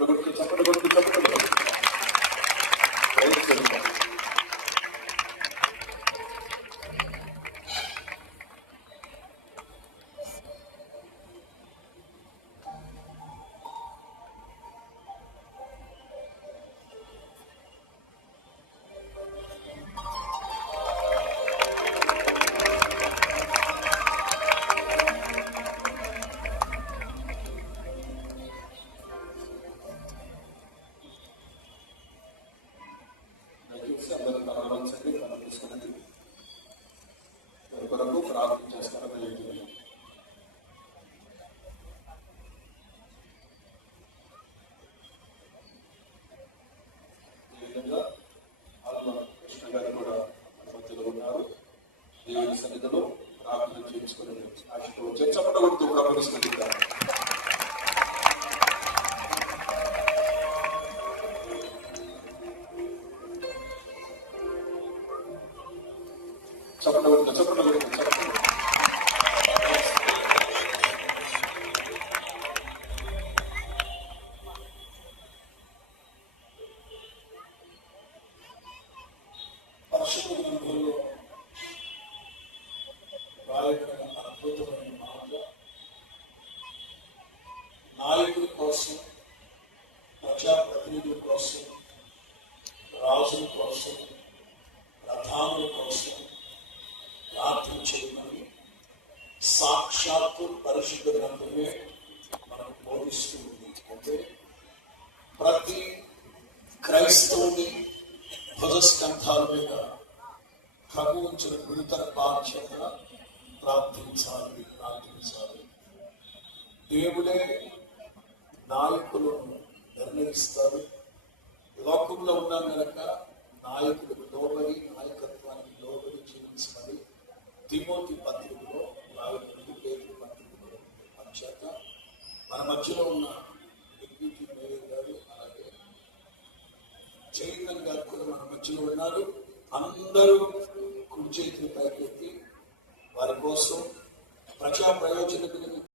అందరూ కలవలసింది కనిపిస్తున్నది కొరకు ప్రార్థన చేస్తారని చెప్తున్నాను. ఈ విధంగా ఆత్మ కృష్ణ గారు కూడా మధ్యలో ఉన్నారు. దేవుని సన్నిధిలో ప్రార్థన చేయించుకుని ఆశతో వచ్చే చప్పటగొడుతూ ప్రవహిస్తుంది. నాయకుల కోసం, ప్రజాప్రతినిధుల కోసం, రాజుల కోసం, ప్రధానుల కోసం ప్రార్థన చేయమని సాక్షాత్తు పరిశుద్ధ గ్రంథమే మనకు బోధిస్తూ ఉంది. అంటే ప్రతి క్రైస్తవుని ధ్వజస్కంధాల మీద ప్రభు ఉంచిన గురుతర బాధ్యత ప్రార్థించాలి. దేవుడే నాయకులను నిర్ణయిస్తారు. లోకంలో ఉన్న కనుక నాయకులకు లోబడి, నాయకత్వానికి లోబడి జీవించమని తిమోతి పత్రికలో రాయబడింది. పేతురు పత్రికలో అంచేత మన మధ్యలో ఉన్న డిప్యూటీ మేయర్ గారు, అలాగే చైర్మన్ గారు కూడా మన మధ్యలో ఉన్నారు. అందరూ కుడి చేతులు పైకెత్తి వారి కోసం ప్రజా ప్రయోజనం